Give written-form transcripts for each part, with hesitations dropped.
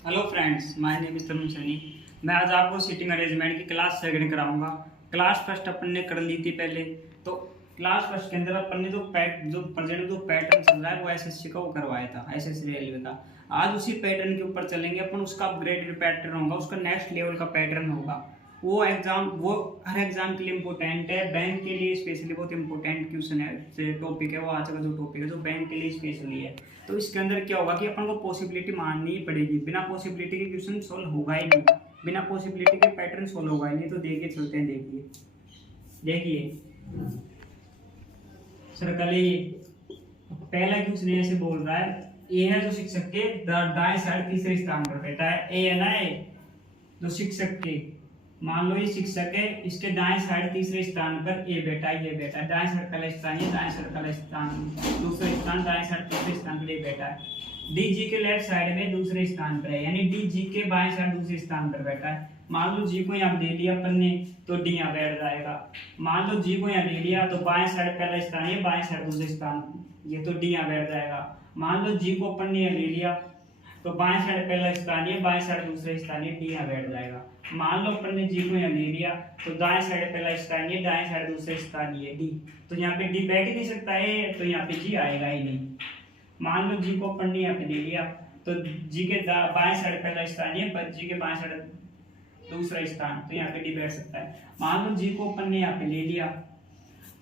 Hello friends, my name is Tarun Saini. मैं आज आपको सीटिंग अरेंजमेंट की क्लास सेकंड कराऊंगा। क्लास फर्स्ट अपन ने कर ली थी पहले। तो क्लास फर्स्ट के अंदर अपन ने जो प्रेजेंट जो पैटर्न चल रहा है वो एसएससी का वो करवाया था, एसएससी रेलवे का। आज उसी पैटर्न के ऊपर चलेंगे अपन। उसका अपग्रेडेड पैटर्न होगा, उसका नेक्स्ट लेवल का पैटर्न होगा। वो हर एग्जाम के लिए इम्पोर्टेंट है, बैंक के लिए स्पेशली बहुत इंपॉर्टेंट क्वेश्चन है, टॉपिक है वो। आज का जो टॉपिक है जो बैंक के लिए स्पेशली है, तो इसके अंदर क्या होगा कि अपन को पॉसिबिलिटी माननी ही पड़ेगी। बिना पॉसिबिलिटी के क्वेश्चन सोल्व होगा ही नहीं, बिना पॉसिबिलिटी के पैटर्न सोल्व होगा ही नहीं। तो देखिए चलते हैं, देखिए देखिए सर्कल ये पहला क्वेश्चन ऐसे बोल रहा है, ए है जो शिक्षक के दाएं साइड तीसरे स्थान पर बैठा है। ए है ना, ए जो शिक्षक के, मान लो ये शिक्षक है, इसके दाएं साइड तीसरे स्थान पर ए बैठा है, ये बैठा है। दाएं साइड पहला स्थान, ये दाएं साइड पहला स्थान, दूसरा स्थान, दाएं साइड तीसरे स्थान पर ए बैठा है। डी जी के लेफ्ट साइड में दूसरे स्थान पर है, यानी डी जी के बाएं साइड दूसरे स्थान पर बैठा है। मान लो जी को यहाँ दे लिया अपन ने, तो डी यहाँ बैठ जाएगा। मान लो जी को यहाँ दे लिया, तो बाएं साइड पहला स्थान, ये बाएं साइड दूसरे स्थान, ये तो डी यहाँ बैठ जाएगा। मान लो जी को अपन ने यहाँ ले लिया, तो बाएं साइड पहला स्थान, ये बाएं साइड दूसरे स्थान, ये डी यहाँ बैठ जाएगा। मान लो अपन ने जी को यहाँ ले लिया, तो दाएं साइड पहला स्थान, ये दाएं साइड दूसरे स्थान, ये डी, तो यहाँ पे डी बैठ ही नहीं सकता है, तो यहाँ पे जी आएगा ही नहीं। मान लो जी को अपन ने यहाँ पे ले लिया, तो जी के बाएं साइड पहला स्थान, ये जी के बाएं साइड दूसरा स्थान, तो यहाँ पे डी बैठ सकता है। मान लो जी को अपन ने यहाँ पे ले लिया,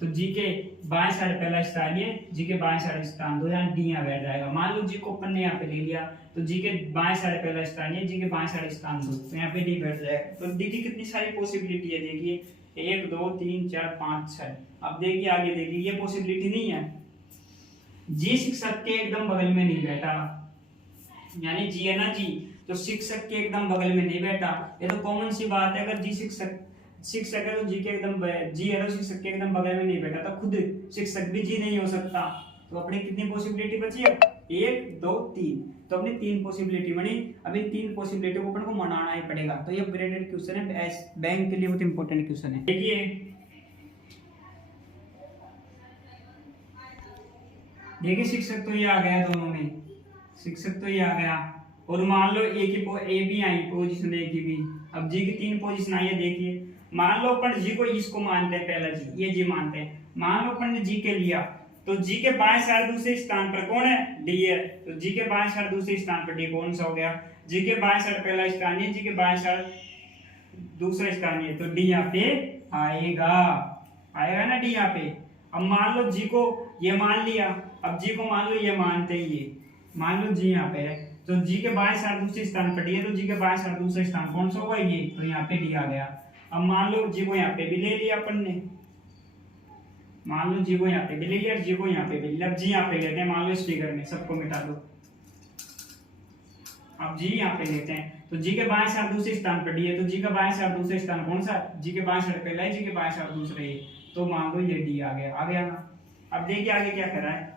तो जी के बाएं साइड पहला स्थान, ये जी के बाएं साइड स्थान, तो यहाँ डी यहाँ बैठ जाएगा। मान लो जी को अपन ने यहाँ पे ले लिया, तो जी के बाएं साइड पहला स्थान, ये जी के बाएं साइड स्थान दो, तो यहाँ पे डी बैठ जाएगा। तो डी की कितनी सारी पॉसिबिलिटी है, देखिए 1 2 3 4 5 6। अब देखिए आगे, देखिए ये पॉसिबिलिटी नहीं है, जी शिक्षक के एकदम बगल में नहीं बैठा, यानी जी है ना, जी तो शिक्षक के एकदम बगल में नहीं बैठा। ये तो कॉमन सी बात है, अगर जी शिक्षक है तो जी के एकदम, जी है तो शिक्षक के एकदम बगल में नहीं बैठा, तो खुद शिक्षक भी जी नहीं हो सकता। तो अपनी कितनी पॉसिबिलिटी बची है, 1 2 3, तो अपनी 3 पॉसिबिलिटी बनी। अब इन 3 पॉसिबिलिटी को अपन को मनाना ही पड़ेगा। तो ये अपग्रेडेड क्वेश्चन है, बैंक के लिए बहुत इंपॉर्टेंट क्वेश्चन है। देखिए शिक्षक तो ये आ गया, दोनों में शिक्षक तो ये आ गया, और मान लो ए भी आई पोजीशन, ए की भी। अब जी की 3 पोजीशन आई है, देखिए मान लो अपन जी को इसको मानते हैं, पहला जी, ये जी मानते हैं। मान लो अपन ने जी के लिया, तो जी के बाएं साइड दूसरे स्थान पर कौन है, डी है, तो जी के बाएं साइड दूसरे स्थान पर डी कौन सा हो गया, जी के बाएं साइड पहला स्थान है, जी के बाएं साइड दूसरा स्थान है, तो डी यहाँ पे आएगा, आएगा ना डी यहाँ पे। अब मान लो जी को ये मान लिया, अब जी को मान लो ये मानते ही, ये मान लो जी यहाँ पे है, तो जी के बाएं साइड दूसरे स्थान पर डी है, तो जी के बाएं साइड दूसरा स्थान कौन सा होगा, ये, तो यहाँ पे डी आ गया। अब मान लो जी को यहाँ पे भी ले लिया अपन ने, मान लो जी को यहाँ पे भी ले लिया, जी को यहाँ पे भी ले लिया। अब जी यहाँ पे लेते हैं, मान लो इस फिगर में सबको मिटा दो। अब जी यहाँ पे लेते हैं, तो जी के बाएं साइड दूसरे स्थान पर डी है, तो जी का बाएं साइड दूसरे स्थान कौन सा, जी के बाएं साइड पहला है, जी के बाएं साइड दूसरा है, तो मान लो ये डी आ गया, आ गया ना। अब देखिए आगे क्या कर रहा है,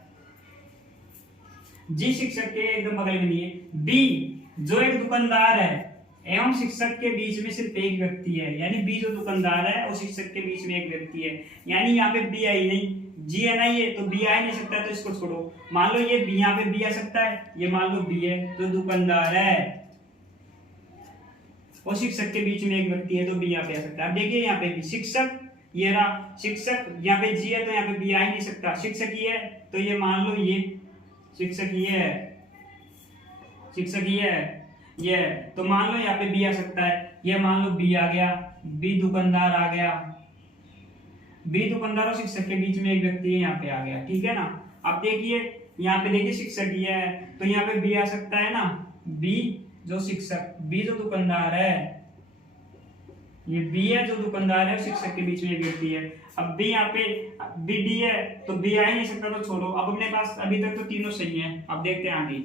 जी शिक्षक के एकदम बगल में नहीं है, बी जो एक दुकानदार है एवं शिक्षक के बीच में सिर्फ एक व्यक्ति है, यानी बी जो दुकानदार है और शिक्षक के बीच में एक व्यक्ति है, यानी यहाँ पे बी आई नहीं, जी है ना ये, तो बी आ नहीं सकता, तो इसको छोड़ो। मान लो ये बी, यहाँ पे बी आ सकता है, ये मान लो बी है, तो दुकानदार है और शिक्षक के बीच में एक व्यक्ति है, तो बी यहाँ पे आ सकता है। अब देखिए यहाँ पे भी शिक्षक, ये रहा शिक्षक, यहाँ पे जी है, तो यहाँ पे बी आ ही नहीं सकता। शिक्षक ये है, तो ये मान लो ये शिक्षक ये है, शिक्षक ये है, ये, तो मान लो यहाँ पे बी आ सकता है, ये मान लो बी आ गया, बी दुकानदार आ गया, बी दुकानदार और शिक्षक के बीच में एक व्यक्ति है, यहाँ पे आ गया, ठीक है ना। अब देखिए यहाँ पे देखिए शिक्षक ये है, तो यहाँ पे बी आ सकता है ना, बी जो शिक्षक, बी जो दुकानदार है, ये बी है जो दुकानदार है और शिक्षक के बीच में एक व्यक्ति है। अब बी यहाँ पे बी डी है, तो बी आ ही नहीं सकता, तो छोड़ो। अब अपने पास अभी तक तो तीनों सही है, अब देखते हैं आगे।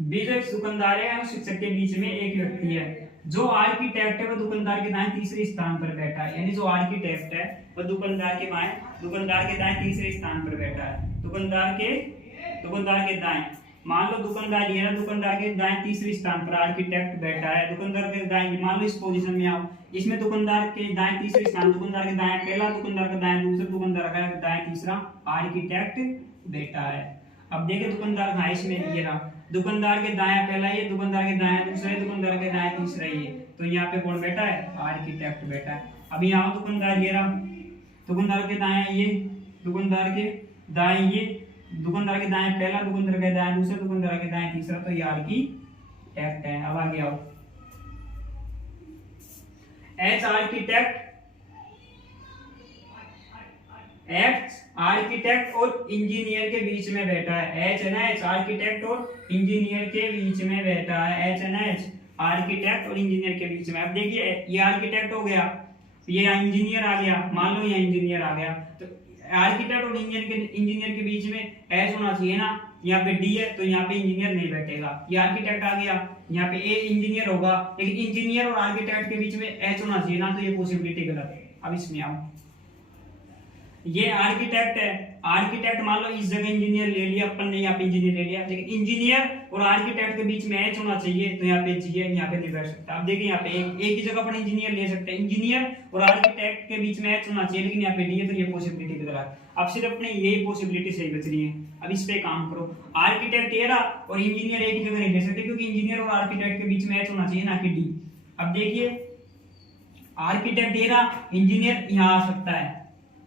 बी जो एक दुकानदार है और शिक्षक के बीच में एक व्यक्ति है, जो आर्किटेक्ट है वो दुकानदार के दाएं तीसरे स्थान पर बैठा है, यानी जो आर्किटेक्ट है वो दुकानदार के दाएं तीसरे स्थान पर बैठा है, दुकानदार के दाएं। मान लो दुकानदार ये है, दुकानदार के दाएं तीसरे स्थान पर आर्किटेक्ट बैठा है, दुकानदार के दाएं, मान लो इस पोजीशन में आओ, इसमें दुकानदार के दाएं तीसरे स्थान, दुकानदार के दाएं पहला, दुकानदार का दाएं दूसरा, दुकानदार का दाएं तीसरा, आर्किटेक्ट बैठा है। अब देखिए दुकानदार कहाँ है, इसमें ये रहा, दुकानदार के दाएं पहला ये, दुकानदार के दाएं दूसरा ये, दुकानदार के दाएं तीसरा ये। तो यहाँ पे कौन बैठा है? आर्किटेक्ट बैठा है। अब यहाँ दुकानदार ये रहा, दुकानदार के दाएं ये, दुकानदार के दाएं ये, दुकानदार के दाएं पहला, दुकानदार के दाएं दूसरा, दुकानदार के दाएं तीसरा, तो ये आर्किटेक्ट है। अब आगे आओ, एच आर्किटेक्ट, एच आर्किटेक्ट और इंजीनियर के बीच में बैठा है। एच है ना, एच आर्किटेक्ट और इंजीनियर के बीच में बैठा है। एच है ना, एच आर्किटेक्ट और इंजीनियर के बीच में। अब देखिए ये आर्किटेक्ट हो गया, ये इंजीनियर आ गया, मान लो ये इंजीनियर आ गया, तो आर्किटेक्ट और इंजीनियर के बीच में एच होना चाहिए ना। यहाँ पे डी है तो यहाँ पे इंजीनियर नहीं बैठेगा। ये आर्किटेक्ट आ गया, यहाँ पे ए इंजीनियर होगा, लेकिन इंजीनियर और आर्किटेक्ट के बीच में एच होना चाहिए ना, तो ये पॉसिबिलिटी गलत है। अब इसमें आओ, ये आर्किटेक्ट है, आर्किटेक्ट मान लो इस जगह इंजीनियर ले लिया अपन ने, यहाँ पे इंजीनियर ले लिया, लेकिन इंजीनियर और आर्किटेक्ट के बीच में एच होना चाहिए, तो यहाँ पे जी है, यहाँ पे नहीं बैठ सकता। अब देखिए यहाँ पे एक ही जगह अपन इंजीनियर ले सकते हैं, इंजीनियर और आर्किटेक्ट के बीच में एच होना चाहिए, लेकिन यहाँ पे डी है, तो ये पॉसिबिलिटी गलत। अब सिर्फ अपने यही पॉसिबिलिटी सही बच रही है। अब इस पे काम करो, आर्किटेक्ट ये रहा और इंजीनियर एक ही जगह नहीं ले सकते, क्योंकि इंजीनियर और आर्किटेक्ट के बीच में एच होना चाहिए ना कि डी। अब देखिए आर्किटेक्ट ये रहा, इंजीनियर यहाँ आ सकता है,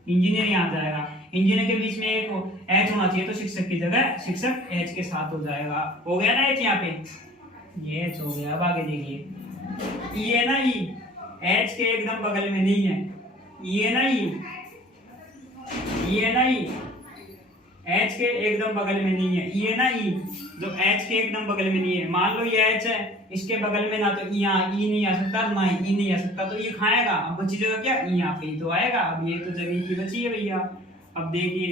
इंजीनियर यहाँ जाएगा, इंजीनियर के बीच में एक एच होना चाहिए, तो शिक्षक की जगह शिक्षक एच के साथ हो जाएगा। हो गया ना एच, यहाँ पे ये एच हो गया। अब आगे देखिए, ई है ना, ई एच के एकदम बगल में नहीं है, ई है ना, ई है ना, ई एच के एकदम बगल में नहीं है, ई है ना, ई जो एच के एकदम बगल में नहीं है। मान लो ये एच है, इसके बगल में ना तो यहाँ ई नहीं आ सकता, ना ई नहीं आ सकता, तो ये खाएगा। अब बची जगह क्या, ई यहाँ पे तो आएगा। अब ये तो जगह की बची है भैया। अब देखिए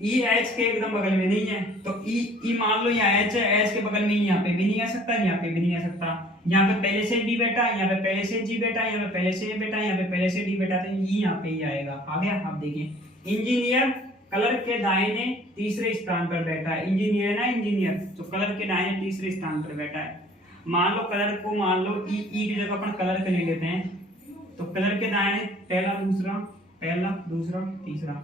ई एच के एकदम बगल में नहीं है, तो ई मान लो यहाँ एच है, एच के बगल में यहाँ पे भी नहीं आ सकता, यहाँ पे भी नहीं आ सकता। यहाँ पे पहले से डी बेटा, यहाँ पे पहले से जी बेटा, यहाँ पे पहले से ए बेटा, यहाँ पे पहले से डी बेटा, तो ई यहाँ पे ही आएगा। आ गया। अब देखिए इंजीनियर कलर के दाहिने तीसरे स्थान पर बैठा है, इंजीनियर है ना, इंजीनियर तो कलर के दाहिने तीसरे स्थान पर बैठा है। मान लो कलर को, मान लो ई की जगह अपन कलर के ले लेते हैं, तो कलर के दाहिने पहला दूसरा तीसरा,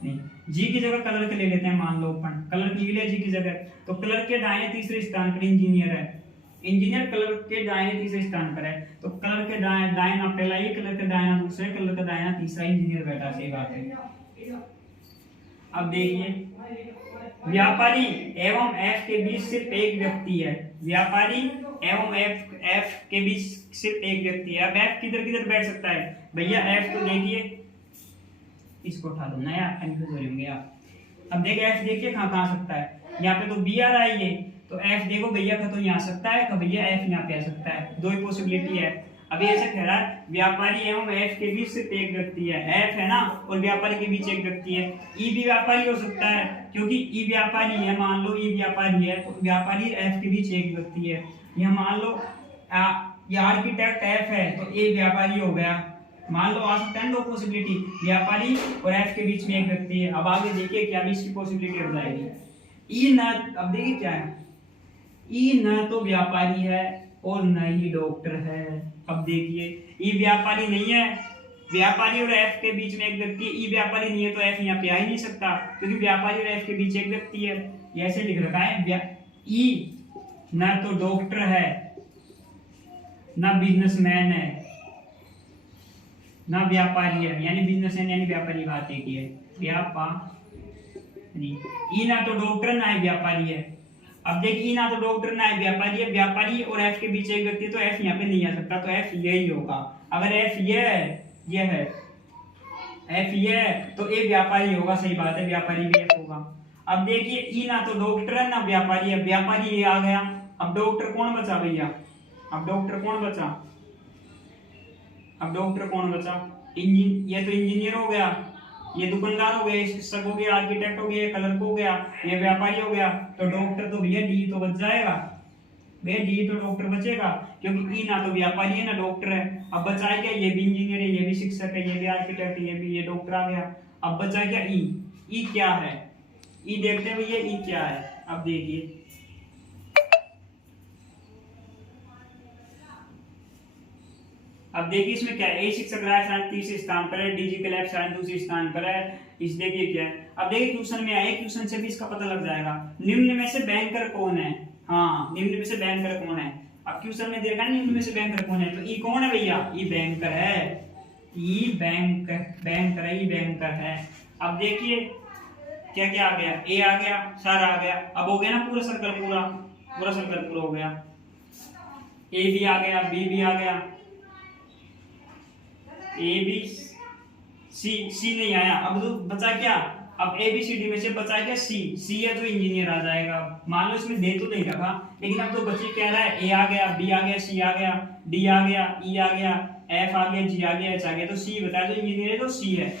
नहीं जी की जगह कलर के ले लेते हैं, मान लो अपन कलर की ले जी की जगह, तो कलर के दाहिने तीसरे स्थान पर इंजीनियर है, इंजीनियर कलर के दाहिने तीसरे स्थान पर है, तो कलर के दाहिना पहला ये, कलर के दाहिना दूसरा, कलर का दाहिना तीसरा, इंजीनियर बैठा। सही बात है। अब देखिए व्यापारी एवं एफ के बीच सिर्फ एक व्यक्ति है, व्यापारी एवं एफ के बीच सिर्फ एक व्यक्ति है। अब एफ किधर किधर बैठ सकता है भैया? एफ तो देखिए, इसको उठा दो ना यार, कंफ्यूज हो जाएंगे आप। अब देखिए एफ देखिए कहाँ कहाँ आ सकता है, यहाँ पे तो बी आ रहा है ये, तो एफ देखो भैया का तो यहाँ आ सकता है, भैया एफ यहाँ पे आ सकता है, दो ही पॉसिबिलिटी है। अभी ऐसा कह रहा है व्यापारी एवं एफ के बीच सिर्फ एक व्यक्ति है, एफ है ना, और व्यापारी के बीच एक व्यक्ति है। ई भी व्यापारी हो सकता है, क्योंकि ई व्यापारी है, मान लो ई व्यापारी है, तो व्यापारी एफ के बीच एक व्यक्ति है। यह मान लो ये आर्किटेक्ट एफ है, तो ए व्यापारी हो गया। मान लो आ सकता है दो पॉसिबिलिटी, व्यापारी और एफ के बीच में एक व्यक्ति है। अब आगे देखिए क्या भी इसकी पॉसिबिलिटी हो जाएगी। ई न, अब देखिए क्या है, ई न तो व्यापारी है और न ही डॉक्टर है। अब देखिए ई व्यापारी नहीं है, व्यापारी और एफ के बीच में एक व्यक्ति, ई व्यापारी नहीं है तो एफ यहाँ पे आ ही नहीं सकता, क्योंकि व्यापारी और एफ के बीच एक व्यक्ति है। ये ऐसे लिख रखा है, ई न तो डॉक्टर है, न बिजनेसमैन है, ना व्यापारी है, यानी बिजनेसमैन यानी व्यापारी बात एक ही है, व्यापारी। ई ना तो डॉक्टर ना ही व्यापारी है। अब देखिए ना तो डॉक्टर ना है व्यापारी है, व्यापारी और एफ के बीच एक व्यक्ति, तो एफ यहाँ पे नहीं आ सकता, तो एफ यही होगा। अगर एफ ये है, एफ ये है तो ए व्यापारी होगा। सही बात है, व्यापारी भी एफ होगा। अब देखिए ई ना तो डॉक्टर है ना व्यापारी है, व्यापारी ये आ गया। अब डॉक्टर कौन बचा भैया? अब डॉक्टर कौन बचा? अब डॉक्टर कौन बचा? ये तो इंजीनियर हो गया, ये दुकानदार हो गया, शिक्षक हो गया, आर्किटेक्ट हो गया, कलर हो गया, ये व्यापारी हो गया, तो डॉक्टर तो भैया डी तो बच जाएगा, भैया डी तो डॉक्टर बचेगा, क्योंकि ई ना तो व्यापारी है ना डॉक्टर है। अब बचा क्या? ये भी इंजीनियर है, ये भी शिक्षक है, ये भी आर्किटेक्ट है, ये डॉक्टर आ गया। अब बचा क्या? ई क्या है? ई देखते हैं भैया ई क्या है। अब देखिए इसमें क्या है, ए शिक्षक राय साइंस तीसरे स्थान पर है, डी जी के लैब साइंस दूसरे स्थान पर है, इस देखिए क्या है, अब देखिए क्वेश्चन में आए, क्वेश्चन से भी इसका पता लग जाएगा। निम्न में से बैंकर कौन है, हाँ निम्न में से बैंकर कौन है। अब क्वेश्चन में देखा निम्न में से बैंकर कौन है, तो ई कौन है भैया, ई बैंकर है, ई बैंकर है, ई बैंकर है। अब देखिए क्या क्या आ गया, ए आ गया, सारा आ गया, अब हो गया ना पूरा सर्कल, पूरा सर्कल पूरा हो गया। ए भी आ गया, बी भी आ गया, ए बी सी नहीं आया, अब तो बचा क्या, अब ए बी सी डी में से बचा क्या, सी है तो इंजीनियर आ जाएगा। मान लो इसमें दे तो नहीं रखा, लेकिन अब तो बचे क्या रहा है, ए आ गया, बी आ गया, सी आ गया, डी आ गया, ई आ गया, एफ आ गया, जी आ गया, एच आ गया, तो सी बताया तो इंजीनियर है तो सी है।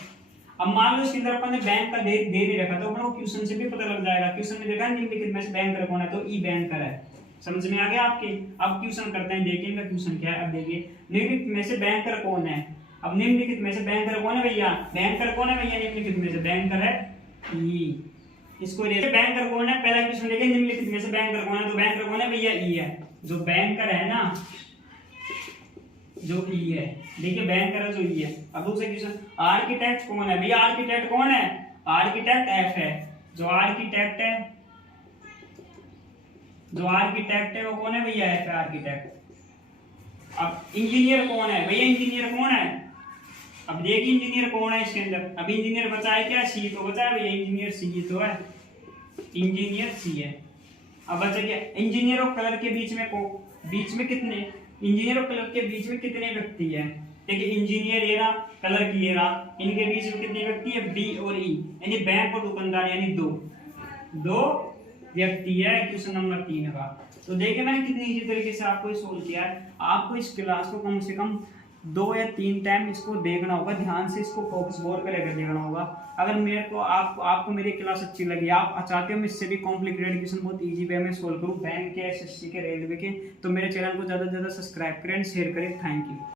अब मान लो इसके अंदर अपन ने बैंक का दे नहीं रखा, तो अपन को क्वेश्चन से भी पता लग जाएगा। क्वेश्चन में देखा निम्नलिखित में से बैंकर कौन है, तो ई बैंकर है। समझ में आ गया आपके। अब क्वेश्चन करते हैं, देखिए इनका क्वेश्चन क्या है। अब देखिए निम्नलिखित में से बैंकर कौन है, अब निम्नलिखित में से बैंकर कौन है भैया, बैंकर कौन है भैया, निम्नलिखित में से बैंकर है ई। इसको देखिए बैंकर कौन है, पहला क्वेश्चन देखिए निम्नलिखित में से बैंकर कौन है, तो बैंकर कौन है भैया, ई है। जो बैंकर है ना, जो ई है, देखिए बैंकर है जो ई है। अब दूसरा क्वेश्चन, आर्किटेक्ट कौन है भैया, आर्किटेक्ट कौन है, आर्किटेक्ट एफ है। जो आर्किटेक्ट है, जो आर्किटेक्ट है वो कौन है भैया, एफ है, आर्किटेक्ट। अब इंजीनियर कौन है भैया, इंजीनियर कौन है, अब देखिए इंजीनियर कौन है इसके अंदर। अब इंजीनियर बचा है क्या, सी तो बचा है भैया, इंजीनियर सी तो है, इंजीनियर सी है। अब बचा क्या, इंजीनियर और कलर के बीच में कितने, इंजीनियर और कलर के बीच में कितने व्यक्ति हैं। देखिए इंजीनियर ये रहा, कलर की ये रहा, इनके बीच में कितने व्यक्ति है, बी और ई, यानी बैंक और दुकानदार, यानी दो व्यक्ति है। क्वेश्चन नंबर 3 का। तो देखिए मैंने कितनी इजी तरीके से आपको ये सोल्व किया है। आपको इस क्लास को कम से कम 2 या 3 टाइम इसको देखना होगा, ध्यान से इसको फोकस गौर करके देखना होगा। अगर मेरे को आपको मेरी क्लास अच्छी लगी, आप चाहते हो मैं इससे भी कॉम्प्लिकेटेड क्वेश्चन बहुत इजी वे में सोल्व करूं, बैंक के, एसएससी के, रेलवे के, तो मेरे चैनल को ज़्यादा से ज़्यादा सब्सक्राइब करें एंड शेयर करें। Thank you.